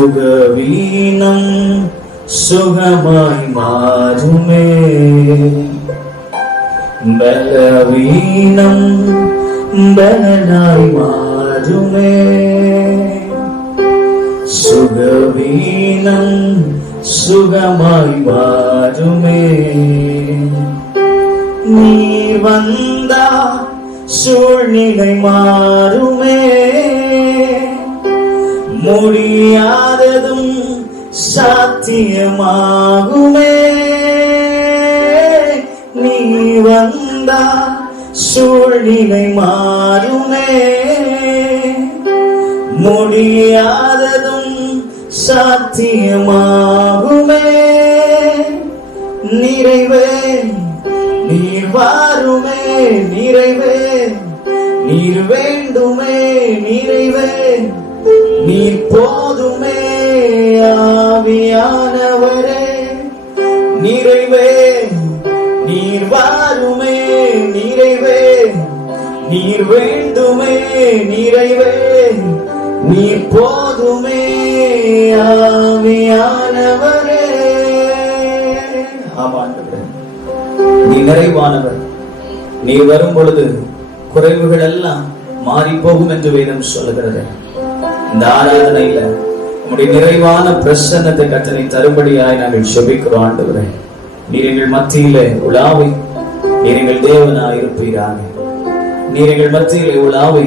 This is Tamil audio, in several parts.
சுகவீனம் சுகமாய் மாறுமே. பலவீனம் பலனாய் மாறுமே. சுகவீனம் சுகமாய் மாறுமே. நீர் வந்தா சூழ்நிலை மாறுமே. முடியாததும் சாத்தியமாகுமே. நீ வந்தா சூழ்நிலை மாறுமே. முடியாததும் சாத்தியமாகுமே. நிறைவே நீர் வாருமே நிறைவே. நீர் வேண்டுமே நிறைவே. நீ போதுமே ஆவியானவரே. ஆமாண்டவரே நீ நிறைவானவர். நீ வரும் பொழுது குறைவுகள் எல்லாம் மாறி போகும் என்று வேதம் சொல்லுகிறது. இந்த ஆராதனையில உங்களுடைய நிறைவான பிரசன்னத்தை கத்தனை தரும்படியாய் நாங்கள் செபிக்கிறோம் ஆண்டவரே. நீர் எங்கள் மத்தியில உலாவை நீர் எங்கள் தேவனாய் இருப்பீராக நீர் எங்கள் மத்தியிலே உலாவை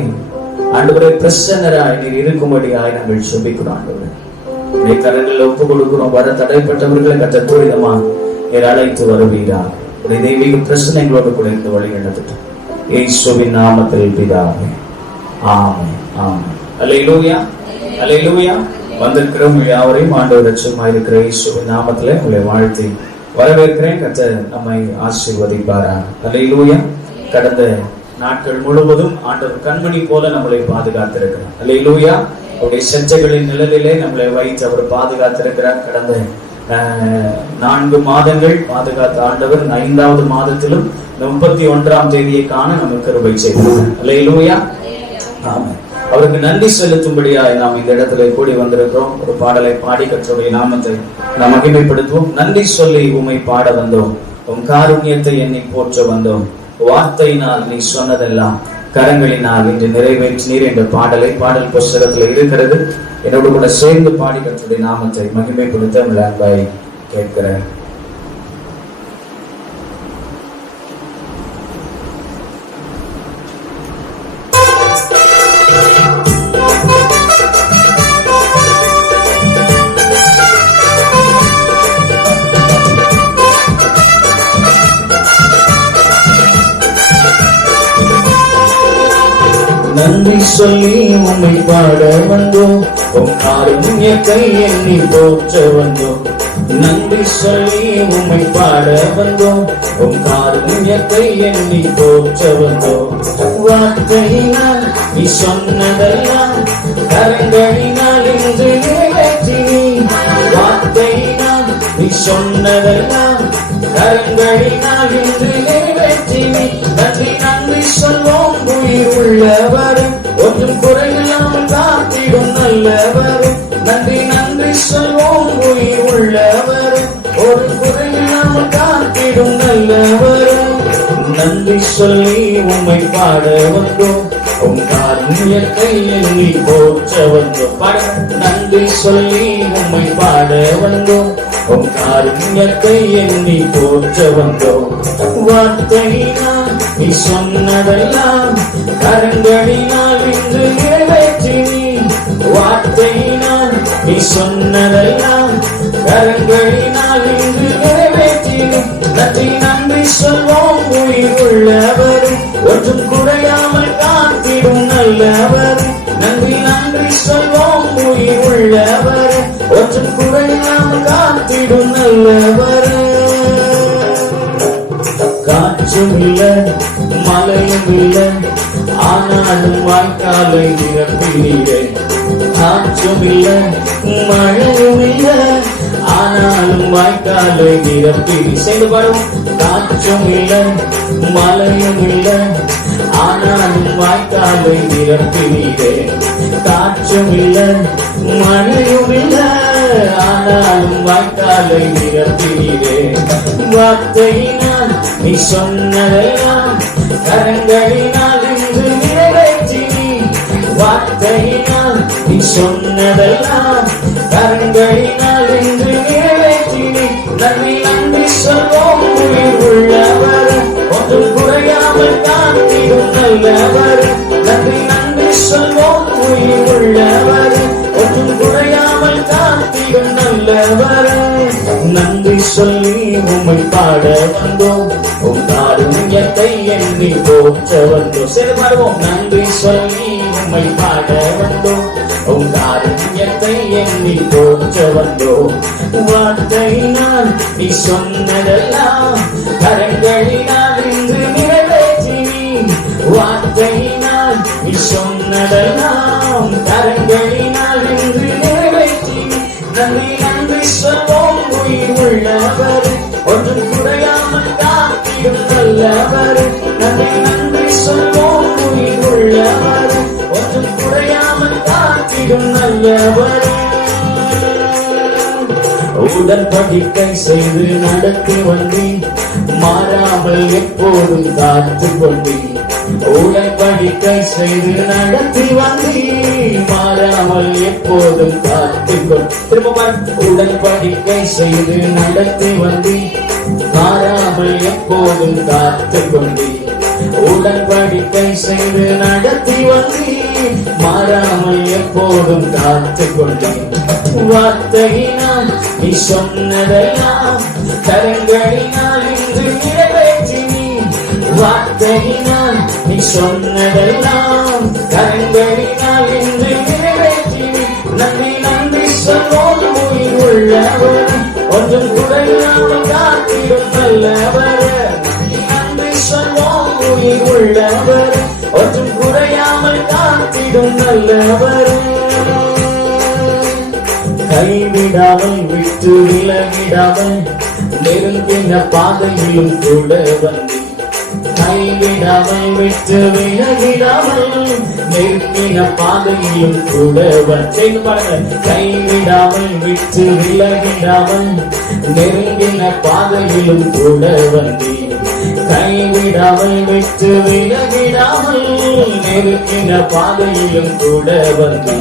ஆண்டவரே பிரசன்னராய் நீர் இருக்கும்படியாய் நாங்கள் சொல்லிக்கிறோம் ஆண்டவர். நீ கரங்களில் ஒப்பு கொடுக்கிறோம் வர தடைப்பட்டவர்களை கத்த துரிதமா நீர் அழைத்து வருவீரா உடைய தெய்வீக பிரச்சனை எங்களோடு கூட இந்த வழி நடத்துட்டோம். ஏசுவின் நாமத்தில் பிதாவே. ஆமென் லூயா அல்லேலூயா அல்லேலூயா. வந்திருக்கிறவங்க யாவரையும் ஆண்டவர் ரட்சகமா இருக்கிற இயேசுவின் நாமத்திலே உங்களை வாழ்த்தி வரவேற்கிறேன். கத்த நம்மை ஆசீர்வதிப்பாரா அல்லேலூயா. கடந்த நாட்கள் முழுவதும் ஆண்டவர் கண்மணி போல நம்மளை பாதுகாத்திருக்கிறார். அல்லேலூயா. அவருடைய செஞ்சைகளின் நிழலிலே நம்மளை வைத்து அவர் பாதுகாத்திருக்கிறார். கடந்த அஹ், நான்கு மாதங்கள் பாதுகாத்த ஆண்டவர் ஐந்தாவது மாதத்திலும் முப்பத்தி ஒன்றாம் தேதியை காண நமக்கு கிருபை செய்வோம் அல்லேலூயா. ஆமா அவருக்கு நன்றி செலுத்தும்படியாய் நாம் இந்த இடத்துல கூடி வந்திருக்கிறோம். ஒரு பாடலை பாடி கற்றோடைய நாமத்தை நாம் மகிமைப்படுத்துவோம். நன்றி சொல்லி உமை பாட வந்தோம். உன் காருண்யத்தை எண்ணி போற்ற வந்தோம். வார்த்தையினால் நீ சொன்னதெல்லாம் கரங்களினால் இன்று நிறைவேற்றினீர் என்ற பாடலை பாடல் புஸ்தகத்தில் இருக்கிறது. என்னோடு கூட சேர்ந்து பாடி கற்றுடைய நாமத்தை மகிமைப்படுத்த உங்கள் கேட்கிறேன். நன்றி சொல்லி உம்மை பாட வந்தோம். உம் கை எண்ணி போற்ற வந்தோம். நன்றி சொல்லி உண்மை பாட வந்தோம். உம் கை எண்ணி போற்ற வந்தோம். வார்த்தையினால் நீ சொன்னதெல்லாம் கரங்களினால் இன்று நிறைவேற்றி வார்த்தையினால் நீ சொன்னதெல்லாம் கரங்களினால் இன்று நிறைவேற்றி நன்றி நன்றி சொல்வோம் உயிர் உள்ளவரும் ஒன்றும் குறையில்லாமல் காத்திடும் நல்லவரும். நன்றி நன்றி சொல்வோம் உயிர் உள்ளவரும் ஒரு குறையில்லாமல் காத்திடும் நல்லவரும். நன்றி சொல்லி உண்மை பாட வந்தோம் உம் காருண்யத்தை எண்ணி போற்ற வந்தோம் பாட நன்றி சொல்லி உண்மை பாட வந்தோம் உன் காருண்யத்தை எண்ணி போற்ற வந்தோம் வார்த்தையினால் நீ சொன்னதெல்லாம் கரங்களினால் இன்று நிறைவேற்றி வார்த்தையினால் நீ சொன்னதெல்லாம் கரங்களினால் இன்று நிறைவேற்றி நன்றி நன்றி சொல்வோம் உயிர் உள்ளவரும் ஒன்றும் குறையாமல் காத்திடும் நல்லவர் நன்றி நன்றி சொல்வோம் உயிர் உள்ளவர் ஒன்றும் குறையாமல் காத்திடும் நல்லவர் காற்றும் இல்லை. மாலையும் இல்லை. ஆனாலும் வாய்க்காலை நிரப்பினீரே. காற்றும் இல்லை மழையும் இல்லை. ஆனாலும் வாய்க்காலை நிரப்பி செய்து பாடும் காற்றும் இல்லை மழையும் இல்லை. ஆனாலும் வாய்க்காலை நிரப்பினீரே. காற்றும் இல்லை மழையும் இல்லை. ஆனாலும் வாய்க்காலை நிரப்பினீரே. வார்த்தையினால் நீ சொன்னதையா கரங்களினால் இன்று நிறைவேற்றினீ வார்த்தையினால் நீ சொன்னதெல்லாம் கரங்களினால் இன்று நிறைவேற்றினீ நன்றி நன்றி சொல்வோம் உயிர் உள்ளவர். ஒன்றும் குறையாமல் காத்திடும் நல்லவர். நன்றி நன்றி சொல்வோம் உயிர் உள்ளவர். ஒன்றும் குறையாமல் காத்திடும் நல்லவர். நன்றி சொல்லி உம்மை பாட வந்தோம். காருண்யத்தை எண்ணி போற்ற வந்தோம் சரி பாடுவோம் நன்றி சொல்லி உண்மை பாட வந்தோம் உம் காருண்யத்தை எண்ணி போற்ற வந்தோம் வார்த்தையினால் நீ சொன்னதெல்லாம் கரங்களினால் இன்று நிறைவேற்றினீ வார்த்தையினால் நீ சொன்னதெல்லாம் கரங்களினால் இன்று நிறைவேற்றினி நன்றி நன்றி சொல்வோம் உயிர் உள்ளவர். ஒன்று குறை காத்திடும் நல்லவர் நன்றி நன்றி சொல்வோம் உயிர் உள்ளவர் ஒன்றும் குறையாமல் காத்திடும் நல்லவர். உடன்படிக்கை செய்து நடத்தி வந்தேன் மாறாமல் எப்போதும் காத்து கொண்டேன் உடன்படிக்கை செய்து நடத்தி வந்தேன் மாறாமல் எப்போதும் காத்து கொண்டு. திரும்ப உடன்படிக்கை செய்து நடத்தி வந்தேன் மாறாமல் எப்போதும் காத்து கொண்டே உடன்படிக்கை செய்து நடத்தி வந்தே மாறாமல் எப்போதும் காத்து கொண்டே வார்த்தையினால் நீ சொன்னதையாம் கரங்களினால் இன்று நிறைவேற்றினீ வார்த்தையினால் நீ சொன்னதெல்லாம் கரங்களினால் இன்று நிறைவேற்றினீ நன்றி நன்றி சொல்வோம் உயிர் உள்ளவர். ஒன்றும் உள்ளவர் ஒன்றும் குறையாமல் காத்திடும் நல்லவர். கைவிடாமல் விட்டு விலகிடாமல் நெருங்கின பாதையிலும் கூட வந்து. கைவிடாமல் விட்டு விலகிடாமல் நெருங்கின பாதையிலும் கூட வந்து. பாருங்க கைவிடாமல் விட்டு விலகிடாமல் நெருங்கின பாதையிலும் கூட வந்து கைவிடாமல் விட்டு விலகிடாமல் நெருங்கின பாதையிலும் கூட வந்து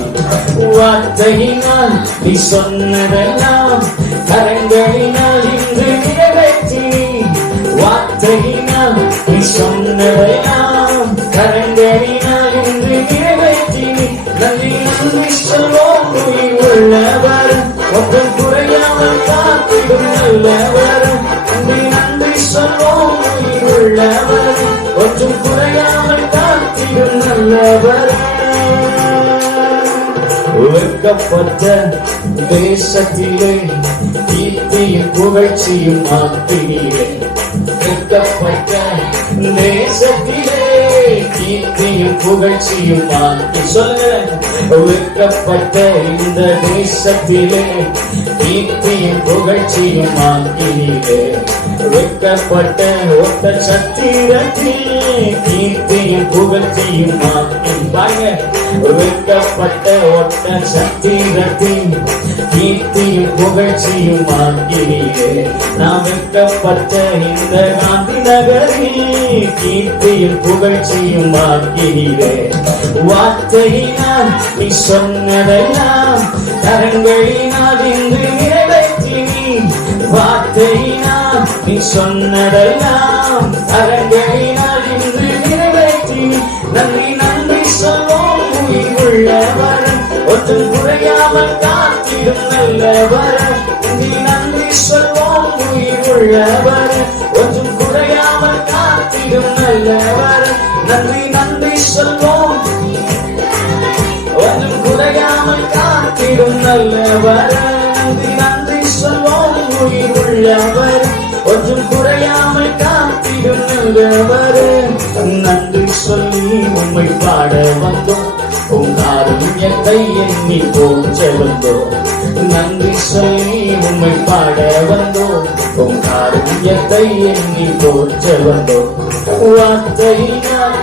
வார்த்தையினால் நீ சொன்னதெல்லாம் கரங்களினால் இன்று நிறைவேற்றி வார்த்தையினால் நீ சொன்னதெல்லாம் கரங்களினால் இன்று நிறைவேற்றி நன்றி நன்றி சொல்வோம் உள்ளவர். ஒன்று குறையாமல் காத்திடும் நல்லவர். நன்றி சொல்வோம் உயிர் ஒன்றும் குறையாமல் காத்திடும் தேசத்திலே கீர்த்தியும் புகழ்ச்சியும் மாற்றினீரே தேசத்திலே கீர்த்தியும் புகழ்ச்சியும் வாழ்த்து சொல்லுங்க வெட்கப்பட்ட இந்த தேசத்திலே கீர்த்தியும் புகழ்ச்சியும் மாற்றினீரே வெட்கப்பட்ட ஒத்த சத்திரத்தில் கீர்த்தியும் புகழ்ச்சியும் மாற்றி பாருங்க வெட்கப்பட்ட ஒத்த சத்திரத்தின் கீர்த்தியும் புகழ்ச்சியும் மாற்றினீரே நாம் வெட்கப்பட்ட இந்த காந்தி நகரில் கீர்த்தியில் புகழ்ச்சியும் மாற்றினீரே வார்த்தையினால் நீ சொன்னதெல்லாம் கரங்களினால் இன்று நிறைவேற்றினி வார்த்தையினால் நீ சொன்னதெல்லாம் கரங்களினால் இன்று நிறைவேற்றினி நன்றி நன்றி சொல்வோம் உயிர் உள்ளவர் ஒன்றும் குறையாமல் காத்திடும் நல்லவர். நன்றி நன்றி சொல்வோம் உயிர் உள்ளவர். ஒன்றும் குறையாமல் காத்திடும் நல்லவர். நன்றி நன்றி சொல்வோம். ஒன்றும் குறையாமல் காத்திடும் நல்லவர். நன்றி நன்றி சொல்வோம் உயிர் உள்ளவர். ஒன்றும் குறையாமல் காத்திடும் நல்லவர். நன்றி சொல்லி உண்மை பாட வந்தோம். உங்காரும் எத்தை எண்ணி போற்ற வந்தோம் நன்றி சொல்லி உண்மை பாட வந்தோம் உன் காரியத்தை எண்ணி போற்ற வந்தோம் வார்த்தையினால்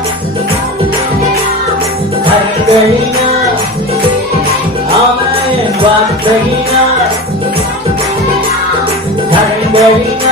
கரங்களினால் ஆமென். வார்த்தையினால் கரங்களினால்